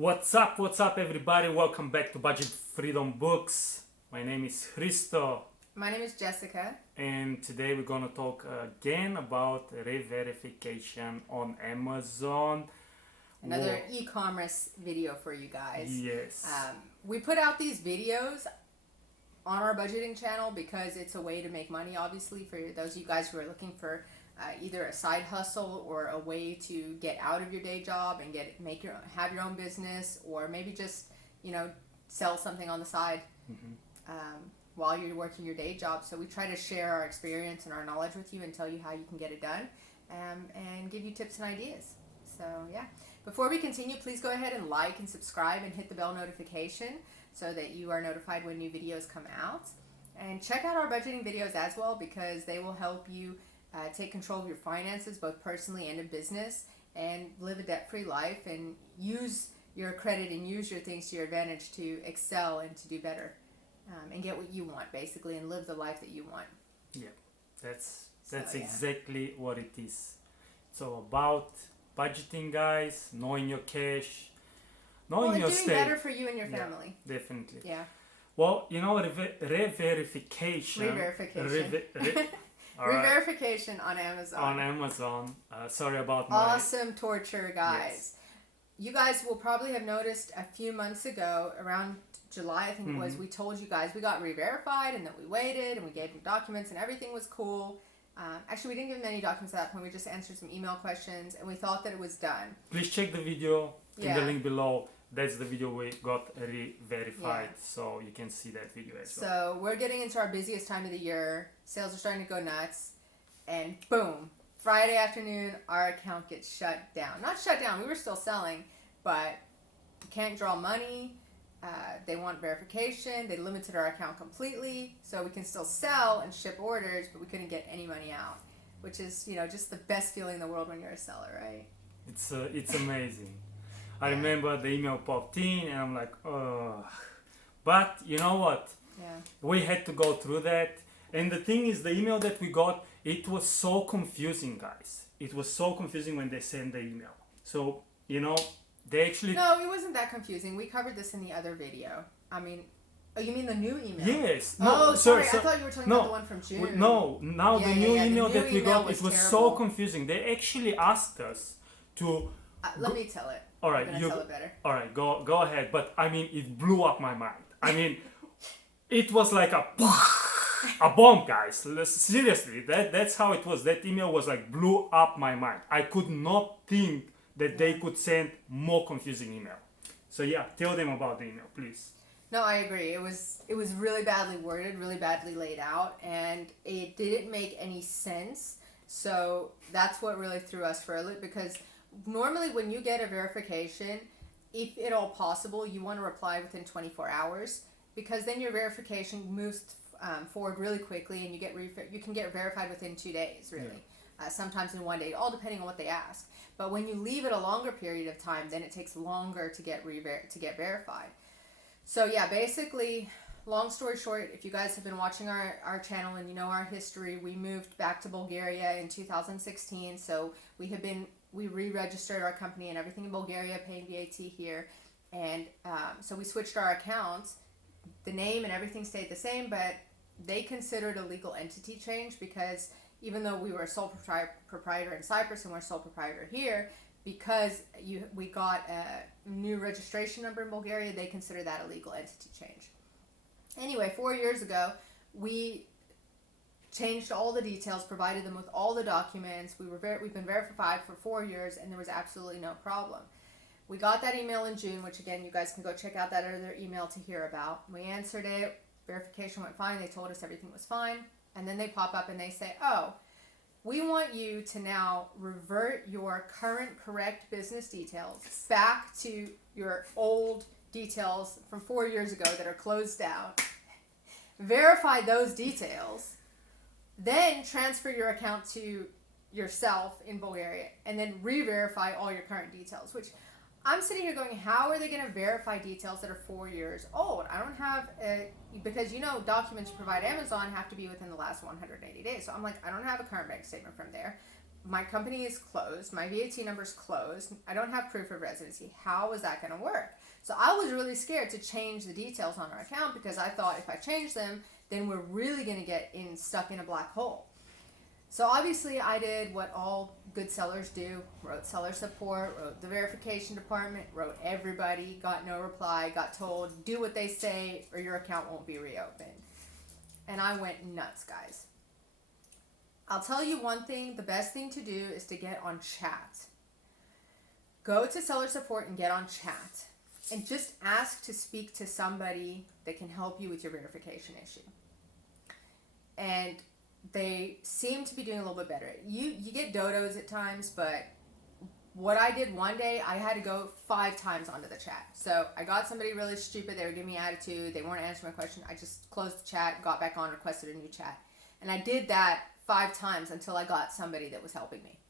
What's up, everybody? Welcome back to Budget Freedom Books. My name is Hristo, My name is Jessica. and today we're gonna talk again about re-verification on Amazon. Another Whoa. e-commerce video for you guys. Yes. We put out these videos on our budgeting channel because it's a way to make money, obviously, for those of you guys who are looking for either a side hustle or a way to get out of your day job and have your own business, or maybe just sell something on the side while you're working your day job. So we try to share our experience and our knowledge with you and tell you how you can get it done, and give you tips and ideas. So yeah, before we continue, please go ahead and like and subscribe and hit the bell notification so that you are notified when new videos come out. And check out our budgeting videos as well, because they will help you take control of your finances, both personally and in business, and live a debt-free life and use your credit and use your things to your advantage to excel and to do better, and get what you want, basically, and live the life that you want. Yeah, that's yeah. exactly what it is. So about budgeting, guys, knowing your cash, knowing and your doing state. better for you and your Yeah. family. Definitely. Yeah. Well, re-verification. Re-verification. All right. Re-verification on Amazon. On Amazon. Sorry about my. Awesome torture, guys. Yes. You guys will probably have noticed a few months ago, around July, I think it was, we told you guys we got re-verified and that we waited and we gave them documents and everything was cool. Actually, we didn't give them any documents at that point. We just answered some email questions and we thought that it was done. Please check the video in the Yeah. link below. That's the video we got re-verified, Yeah. so you can see that video as well. So we're getting into our busiest time of the year. Sales are starting to go nuts. And boom, Friday afternoon, our account gets shut down. Not shut down, we were still selling, but you can't draw money. They want verification. They limited our account completely, so we can still sell and ship orders, but we couldn't get any money out, which is, just the best feeling in the world when you're a seller, right? It's amazing. I Yeah. remember the email popped in and I'm like, oh. But you know what? Yeah. We had to go through that. And the thing is, the email that we got, it was so confusing, guys. It was so confusing when they sent the email. So, they actually... No, it wasn't that confusing. We covered this in the other video. I mean, oh, you mean the new email? Yes. Oh, sorry. so- I thought you were talking no, about the one from June. No, now Yeah, the yeah, new yeah, the email new that we email got, was it was so terrible. confusing. They actually asked us to... Let me tell it. All right, I'm gonna tell it better. All right, go ahead. But I mean, it blew up my mind. I mean, it was like a bomb, guys. Seriously, that's how it was. That email was like blew up my mind. I could not think that they could send more confusing email. So yeah, tell them about the email, please. No, I agree. It was really badly worded, really badly laid out, and it didn't make any sense. So that's what really threw us for a loop, because normally when you get a verification, if at all possible, you want to reply within 24 hours, because then your verification moves forward really quickly, and you can get verified within 2 days, really. Sometimes in 1 day, all depending on what they ask. But when you leave it a longer period of time, then it takes longer to get verified. So yeah, basically, long story short, if you guys have been watching our channel and you know our history, we moved back to Bulgaria in 2016. So we re-registered our company and everything in Bulgaria, paying VAT here. And so we switched our accounts. The name and everything stayed the same, but they considered a legal entity change, because even though we were a sole proprietor in Cyprus and we're sole proprietor here, because we got a new registration number in Bulgaria, they consider that a legal entity change. Anyway, 4 years ago, we changed all the details, provided them with all the documents. We've been verified for 4 years, and there was absolutely no problem. We got that email in June, which again, you guys can go check out that other email to hear about. We answered it. Verification went fine. They told us everything was fine. And then they pop up and they say, oh, we want you to now revert your current correct business details back to your old details from 4 years ago that are closed out. Verify those details. Then transfer your account to yourself in Bulgaria. And then re-verify all your current details, which... I'm sitting here going, how are they going to verify details that are 4 years old? I don't have because documents you provide Amazon have to be within the last 180 days. So I'm like, I don't have a current bank statement from there. my company is closed, my VAT number is closed, I don't have proof of residency. How is that going to work? So I was really scared to change the details on our account because I thought if I change them, then we're really going to get stuck in a black hole. So obviously I did what all good sellers do, wrote seller support, wrote the verification department, wrote everybody, got no reply, got told, do what they say or your account won't be reopened. And I went nuts, guys. I'll tell you one thing, the best thing to do is to get on chat. Go to seller support and get on chat. And just ask to speak to somebody that can help you with your verification issue. And they seem to be doing a little bit better. You get dodos at times, but what I did one day, I had to go 5 times onto the chat. So I got somebody really stupid. They were giving me attitude. They weren't answering my question. I just closed the chat, got back on, requested a new chat. And I did that 5 times until I got somebody that was helping me.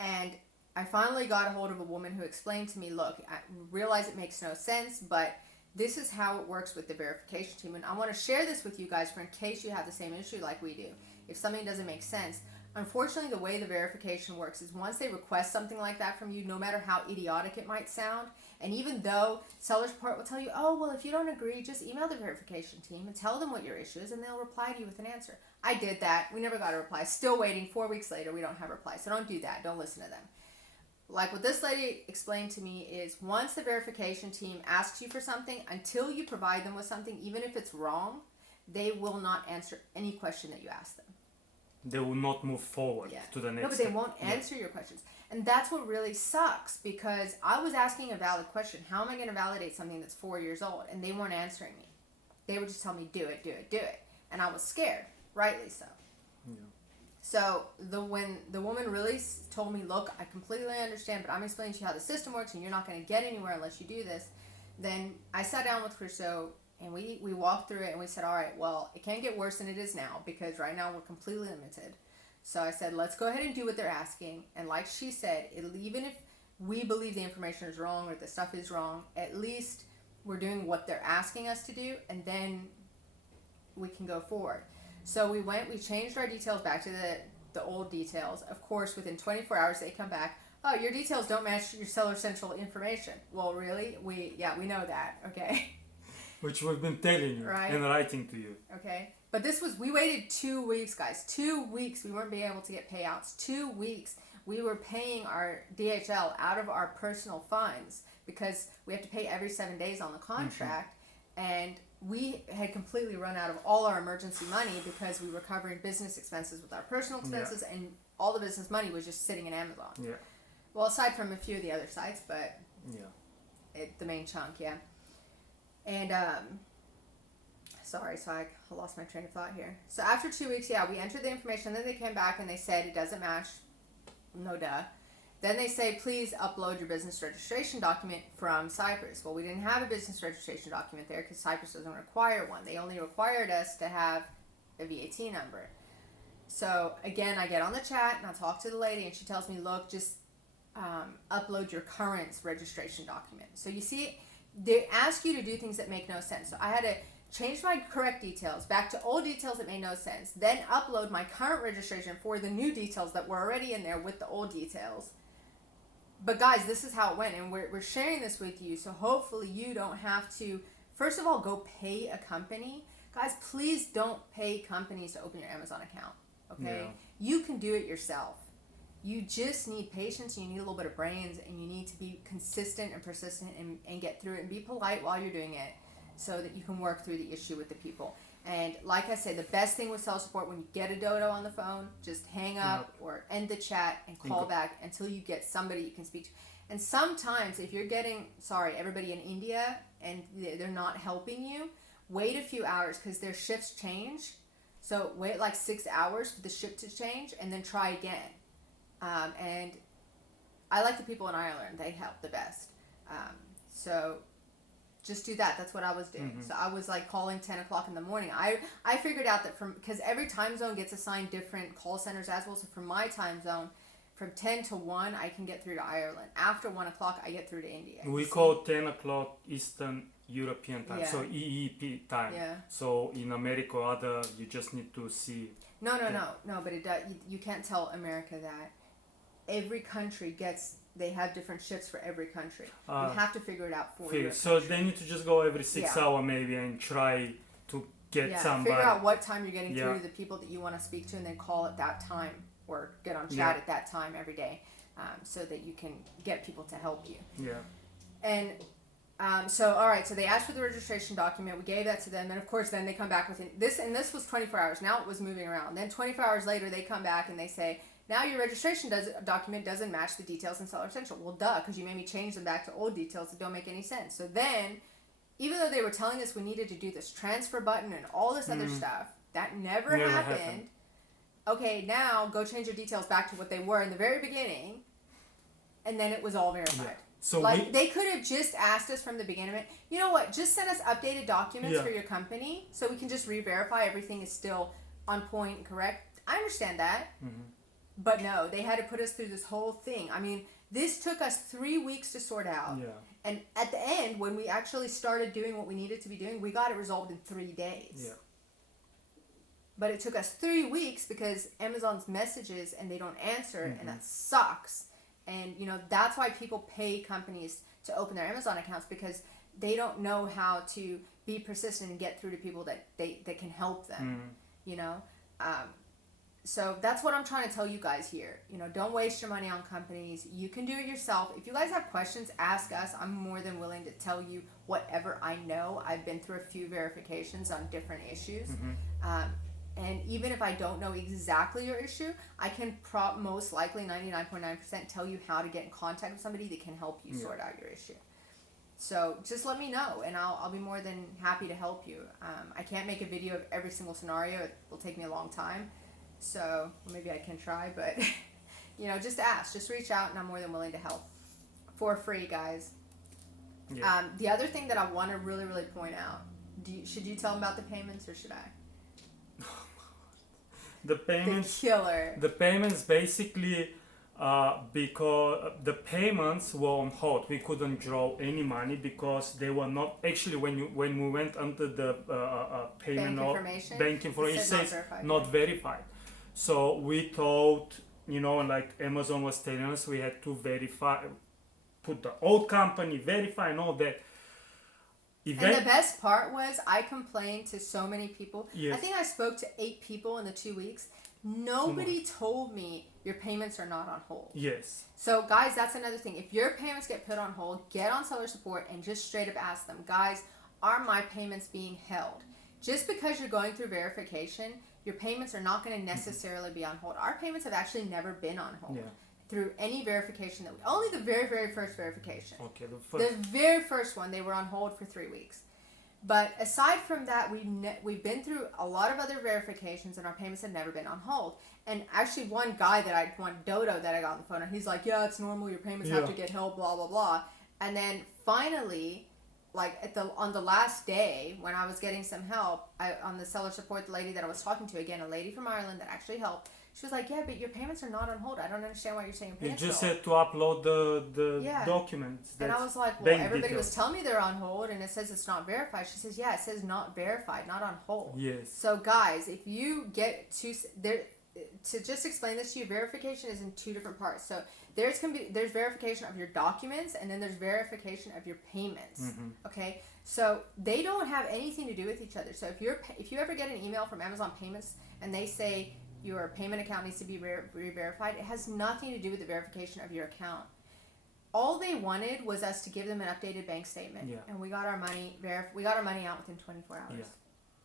And I finally got a hold of a woman who explained to me, look, I realize it makes no sense, but this is how it works with the verification team. And I want to share this with you guys for in case you have the same issue like we do. If something doesn't make sense. Unfortunately, the way the verification works is once they request something like that from you, no matter how idiotic it might sound, and even though seller support will tell you, oh, well, if you don't agree, just email the verification team and tell them what your issue is, and they'll reply to you with an answer. I did that. We never got a reply. Still waiting. 4 weeks later, we don't have a reply. So don't do that. Don't listen to them. Like what this lady explained to me is once the verification team asks you for something, until you provide them with something, even if it's wrong, they will not answer any question that you ask them. They will not move forward to the next No, but they won't answer your questions. And that's what really sucks because I was asking a valid question. How am I going to validate something that's 4 years old? And they weren't answering me. They would just tell me, do it, do it, do it. And I was scared, rightly so. Yeah. So when the woman really told me, look, I completely understand, but I'm explaining to you how the system works and you're not going to get anywhere unless you do this, then I sat down with Crusoe and we walked through it and we said, all right, well, it can't get worse than it is now because right now we're completely limited. So I said, let's go ahead and do what they're asking. And like she said, even if we believe the information is wrong or the stuff is wrong, at least we're doing what they're asking us to do and then we can go forward. So we changed our details back to the old details. Of course, within 24 hours, they come back, oh, your details don't match your Seller Central information. Well, really? We know that, okay? Which we've been telling you right? And writing to you. Okay. But we waited 2 weeks, guys. 2 weeks. We weren't being able to get payouts. 2 weeks. We were paying our DHL out of our personal funds because we have to pay every 7 days on the contract. Mm-hmm. And we had completely run out of all our emergency money because we were covering business expenses with our personal expenses and all the business money was just sitting in Amazon. Yeah. Well, aside from a few of the other sites, but the main chunk, And sorry, so I lost my train of thought here. So after 2 weeks, we entered the information. Then they came back and they said it doesn't match. No duh. Then they say, please upload your business registration document from Cyprus. Well, we didn't have a business registration document there because Cyprus doesn't require one. They only required us to have a VAT number. So again, I get on the chat and I talk to the lady and she tells me, look, just upload your current registration document. So you see, they ask you to do things that make no sense. So I had to change my correct details back to old details that made no sense, then upload my current registration for the new details that were already in there with the old details. But guys, this is how it went, and we're sharing this with you, so hopefully you don't have to, first of all, go pay a company. Guys, please don't pay companies to open your Amazon account, okay? Yeah. You can do it yourself. You just need patience, you need a little bit of brains, and you need to be consistent and persistent and get through it and be polite while you're doing it so that you can work through the issue with the people. And like I said, the best thing with seller support, when you get a dodo on the phone, just hang up or end the chat and call back until you get somebody you can speak to. And sometimes if you're getting, everybody in India and they're not helping you, wait a few hours because their shifts change. So wait like 6 hours for the shift to change and then try again. And I like the people in Ireland. They help the best. So just do that. That's what I was doing. Mm-hmm. So I was like calling 10 o'clock in the morning. I figured out that because every time zone gets assigned different call centers as well. So from my time zone, from 10 to 1, I can get through to Ireland. After 1 o'clock, I get through to India. We call 10 o'clock Eastern European time, so EEP time. Yeah. So in America or other, you just need to see No. But it does. You can't tell America that. Every country they have different shifts for every country. You have to figure it out for your So country. they need to just go every 6 hours maybe and try to get somebody. Figure out what time you're getting through to the people that you want to speak to, and then call at that time or get on chat at that time every day, so that you can get people to help you. Yeah. And so all right, so they asked for the registration document. We gave that to them, and of course, then they come back with this, and this was 24 hours. Now it was moving around. Then 24 hours later, they come back and they say, now your registration document doesn't match the details in Seller Central. Well, duh, because you made me change them back to old details that don't make any sense. So then, even though they were telling us we needed to do this transfer button and all this other stuff, that never happened. Okay, now go change your details back to what they were in the very beginning, and then it was all verified. Yeah. So they could have just asked us from the beginning, you know what, just send us updated documents for your company so we can just re-verify everything is still on point and correct. I understand that. Mm-hmm. But no, they had to put us through this whole thing. I mean, this took us 3 weeks to sort out. Yeah. And at the end, when we actually started doing what we needed to be doing, we got it resolved in 3 days. Yeah. But it took us 3 weeks because Amazon's messages and they don't answer, and that sucks. And, that's why people pay companies to open their Amazon accounts, because they don't know how to be persistent and get through to people that can help them, So that's what I'm trying to tell you guys here. Don't waste your money on companies. You can do it yourself. If you guys have questions, ask us. I'm more than willing to tell you whatever I know. I've been through a few verifications on different issues. And even if I don't know exactly your issue, I can most likely 99.9% tell you how to get in contact with somebody that can help you sort out your issue. So just let me know, and I'll be more than happy to help you. I can't make a video of every single scenario. It will take me a long time. So maybe I can try, but just ask, just reach out, and I'm more than willing to help for free, guys. Yeah. The other thing that I want to really, really point out, should you tell them about the payments or should I? The payments. The killer. The payments basically, because the payments were on hold. We couldn't draw any money because they were not actually when we went under the payment bank information, it says not verified. So we thought, like Amazon was telling us, we had to verify, put the old company, verify and all that. And the best part was I complained to so many people. Yes. I think I spoke to 8 people in the 2 weeks. Nobody told me your payments are not on hold. Yes. So guys, that's another thing. If your payments get put on hold, get on seller support and just straight up ask them, guys, are my payments being held? Just because you're going through verification, your payments are not going to necessarily be on hold. Our payments have actually never been on hold. Yeah. Through any verification only the very, very first verification. Okay, the very first one, they were on hold for 3 weeks. But aside from that, we've been through a lot of other verifications, and our payments have never been on hold. And actually, one Dodo that I got on the phone, and he's like, yeah, it's normal, your payments have to get held, blah, blah, blah. And then finally, like on the last day, when I was getting some help, on the seller support, the lady that I was talking to, again, a lady from Ireland that actually helped, she was like, yeah, but your payments are not on hold. I don't understand why you're saying your payments You just had to upload the documents. And I was like, well, everybody was telling me they're on hold, and it says it's not verified. She says, yeah, it says not verified, not on hold. Yes. So, guys, if you get to just explain this to you, verification is in 2 different parts. So, there's verification of your documents, and then there's verification of your payments. Mm-hmm. Okay? So, they don't have anything to do with each other. So, if you ever get an email from Amazon Payments, and they say, your payment account needs to be re-verified, it has nothing to do with the verification of your account. All they wanted was us to give them an updated bank statement, and we got our money out within 24 hours. Yeah.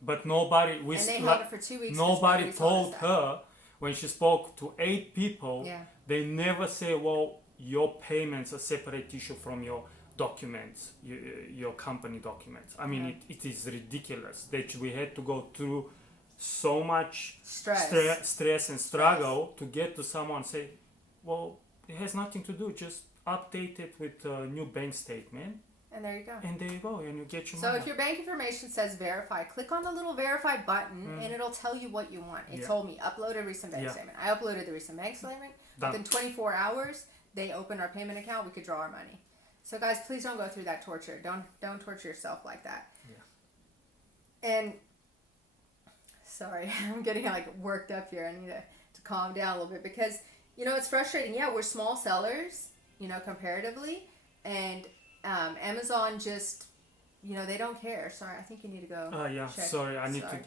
But nobody and they held it for 2 weeks. Nobody told her when she spoke to 8 people. Yeah. They never say, well, your payments are separate issue from your documents, your company documents. I mean, it is ridiculous that we had to go through so much stress and struggle to get to someone and say, well, it has nothing to do, just update it with a new bank statement, and there you go, and you get your money. So if your bank information says verify, click on the little verify button, and it'll tell you what you want. It told me upload a recent bank statement. I uploaded the recent bank statement. Within 24 hours they opened our payment account, we could draw our money. So guys, please don't go through that torture. Don't torture yourself like that. And Sorry, I'm getting like worked up here. I need to calm down a little bit because, it's frustrating. Yeah, we're small sellers, comparatively. And Amazon just, they don't care. Sorry, I think you need to go. Yeah, check. sorry, I need to.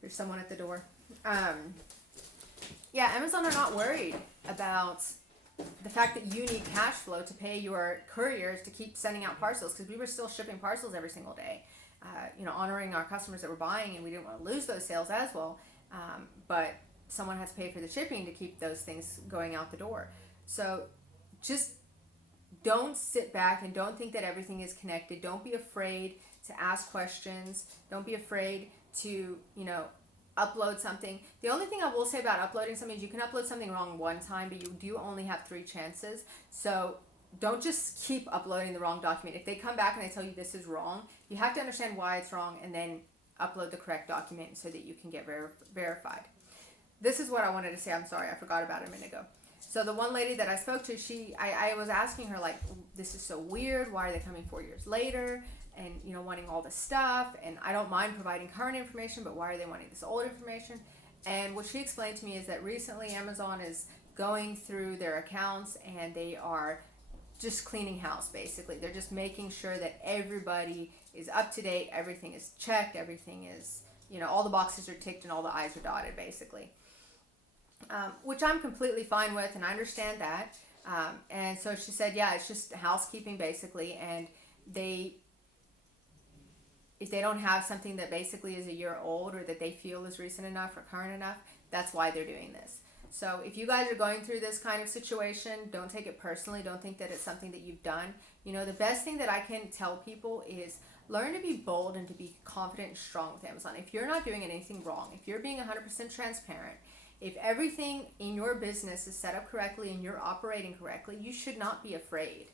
There's someone at the door. Yeah, Amazon are not worried about the fact that you need cash flow to pay your couriers to keep sending out parcels, because we were still shipping parcels every single day, honoring our customers that were buying, and we didn't want to lose those sales as well. But someone has to pay for the shipping to keep those things going out the door. So just don't sit back and don't think that everything is connected. Don't be afraid to ask questions. Don't be afraid to, upload something. The only thing I will say about uploading something is you can upload something wrong one time, but you do only have 3 chances. So don't just keep uploading the wrong document. If they come back and they tell you this is wrong, you have to understand why it's wrong and then upload the correct document so that you can get verified. This is what I wanted to say. I'm sorry, I forgot about it a minute ago. So the one lady that I spoke to, I was asking her, like, this is so weird. Why are they coming 4 years later? And, wanting all this stuff. And I don't mind providing current information, but why are they wanting this old information? And what she explained to me is that recently Amazon is going through their accounts and they are just cleaning house, basically. They're just making sure that everybody is up to date, everything is checked, everything is, all the boxes are ticked and all the I's are dotted, basically. Which I'm completely fine with, and I understand that. And so she said, yeah, it's just housekeeping, basically, and if they don't have something that basically is a year old or that they feel is recent enough or current enough, that's why they're doing this. So if you guys are going through this kind of situation, don't take it personally. Don't think that it's something that you've done. The best thing that I can tell people is learn to be bold and to be confident and strong with Amazon. If you're not doing anything wrong, if you're being 100% transparent, if everything in your business is set up correctly and you're operating correctly, you should not be afraid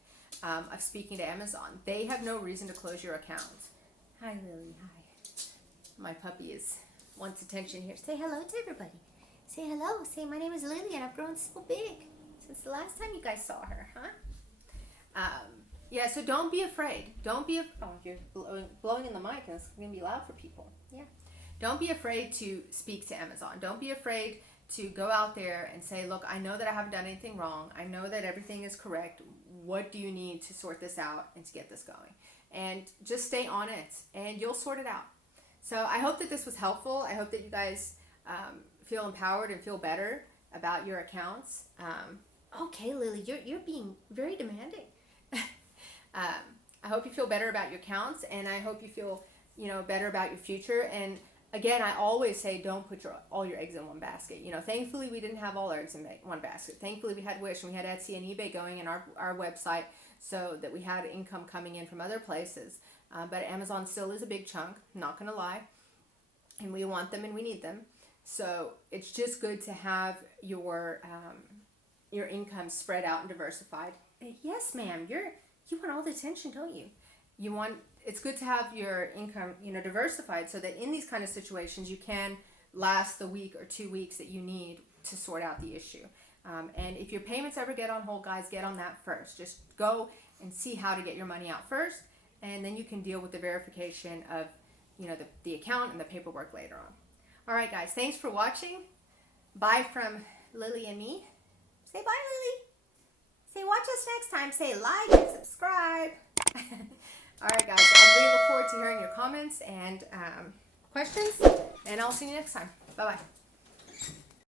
of speaking to Amazon. They have no reason to close your account. Hi, Lily. Hi. My puppy wants attention here. Say hello to everybody. Say hello. Say, my name is Lily and I've grown so big since the last time you guys saw her, huh? Yeah, so don't be afraid. Oh, you're blowing in the mic and it's going to be loud for people. Yeah. Don't be afraid to speak to Amazon. Don't be afraid to go out there and say, look, I know that I haven't done anything wrong. I know that everything is correct. What do you need to sort this out and to get this going? And just stay on it and you'll sort it out. So I hope that this was helpful. I hope that you guys feel empowered and feel better about your accounts. Okay, Lily, you're being very demanding. I hope you feel better about your accounts, and I hope you feel better about your future. And again, I always say don't put all your eggs in one basket. Thankfully we didn't have all our eggs in one basket. Thankfully we had Wish and we had Etsy and eBay going in our website, so that we had income coming in from other places. But Amazon still is a big chunk, not gonna lie, and we want them and we need them. So it's just good to have your income spread out and diversified. Yes, ma'am, you want all the attention, don't you? It's good to have your income, diversified, so that in these kind of situations you can last the week or 2 weeks that you need to sort out the issue. And if your payments ever get on hold, guys, get on that first. Just go and see how to get your money out first, and then you can deal with the verification of, the account and the paperwork later on. All right, guys, thanks for watching. Bye from Lily and me. Say bye, Lily. Say watch us next time. Say like and subscribe. All right, guys, I really look forward to hearing your comments and questions, and I'll see you next time. Bye-bye.